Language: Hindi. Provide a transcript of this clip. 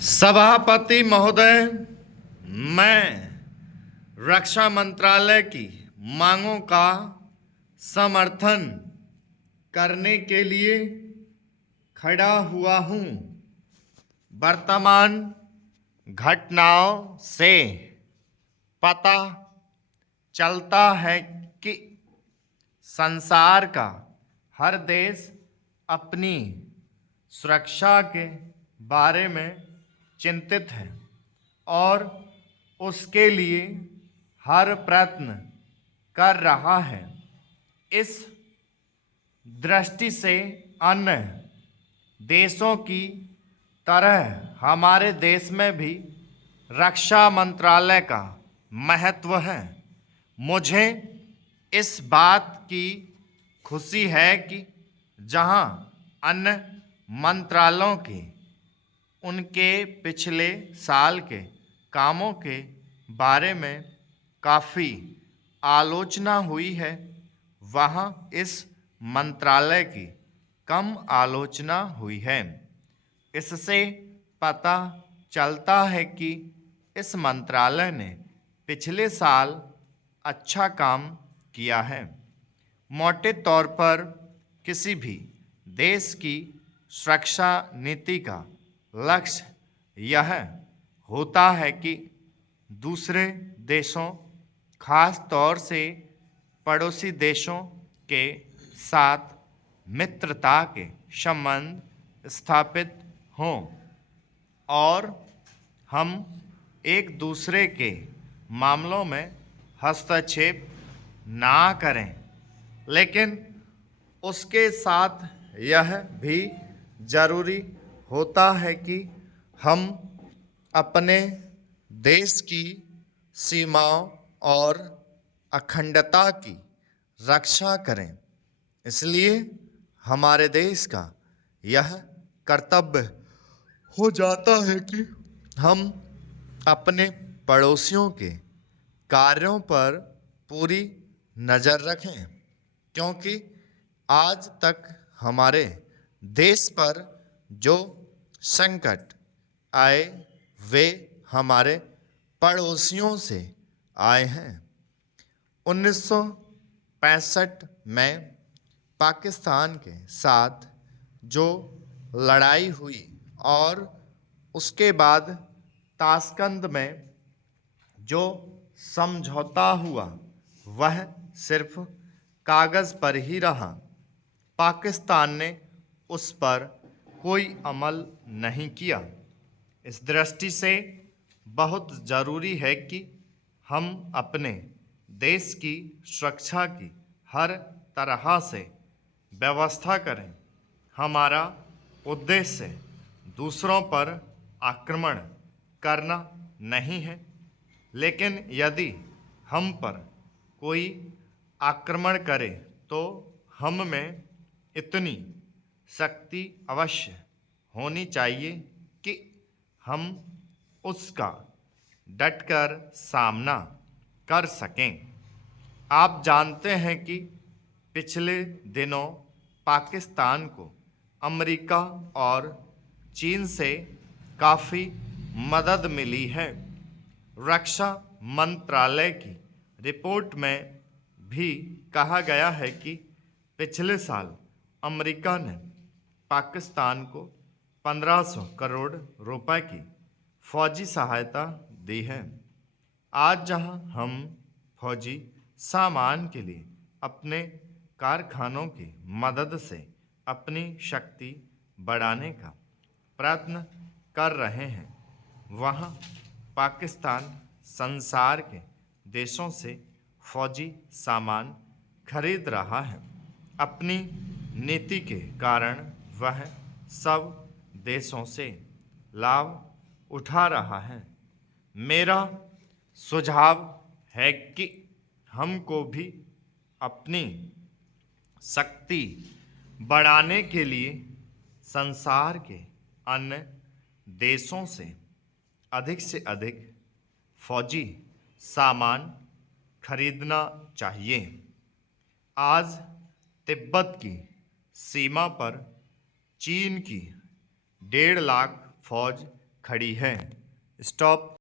सभापति महोदय, मैं रक्षा मंत्रालय की मांगों का समर्थन करने के लिए खड़ा हुआ हूं। वर्तमान घटनाओं से पता चलता है कि संसार का हर देश अपनी सुरक्षा के बारे में चिंतित है और उसके लिए हर प्रयत्न कर रहा है। इस दृष्टि से अन्य देशों की तरह हमारे देश में भी रक्षा मंत्रालय का महत्व है। मुझे इस बात की खुशी है कि जहां अन्य मंत्रालयों के उनके पिछले साल के कामों के बारे में काफ़ी आलोचना हुई है, वहाँ इस मंत्रालय की कम आलोचना हुई है। इससे पता चलता है कि इस मंत्रालय ने पिछले साल अच्छा काम किया है। मोटे तौर पर किसी भी देश की सुरक्षा नीति का लक्ष्य यह होता है कि दूसरे देशों, खास तौर से पड़ोसी देशों के साथ मित्रता के संबंध स्थापित हों और हम एक दूसरे के मामलों में हस्तक्षेप ना करें। लेकिन उसके साथ यह भी जरूरी होता है कि हम अपने देश की सीमाओं और अखंडता की रक्षा करें। इसलिए हमारे देश का यह कर्तव्य हो जाता है कि हम अपने पड़ोसियों के कार्यों पर पूरी नज़र रखें, क्योंकि आज तक हमारे देश पर जो संकट आए वे हमारे पड़ोसियों से आए हैं। 1965 में पाकिस्तान के साथ जो लड़ाई हुई और उसके बाद ताशकंद में जो समझौता हुआ वह सिर्फ कागज़ पर ही रहा। पाकिस्तान ने उस पर कोई अमल नहीं किया। इस दृष्टि से बहुत ज़रूरी है कि हम अपने देश की सुरक्षा की हर तरह से व्यवस्था करें। हमारा उद्देश्य दूसरों पर आक्रमण करना नहीं है, लेकिन यदि हम पर कोई आक्रमण करे तो हम में इतनी शक्ति अवश्य होनी चाहिए कि हम उसका डटकर सामना कर सकें। आप जानते हैं कि पिछले दिनों पाकिस्तान को अमेरिका और चीन से काफ़ी मदद मिली है। रक्षा मंत्रालय की रिपोर्ट में भी कहा गया है कि पिछले साल अमेरिका ने पाकिस्तान को 1500 करोड़ रुपए की फौजी सहायता दी है। आज जहां हम फौजी सामान के लिए अपने कारखानों की मदद से अपनी शक्ति बढ़ाने का प्रयत्न कर रहे हैं, वहां पाकिस्तान संसार के देशों से फौजी सामान खरीद रहा है। अपनी नीति के कारण वह सब देशों से लाभ उठा रहा है। मेरा सुझाव है कि हमको भी अपनी शक्ति बढ़ाने के लिए संसार के अन्य देशों से अधिक फौजी सामान खरीदना चाहिए। आज तिब्बत की सीमा पर चीन की 1.5 लाख फौज खड़ी हैं। स्टॉप।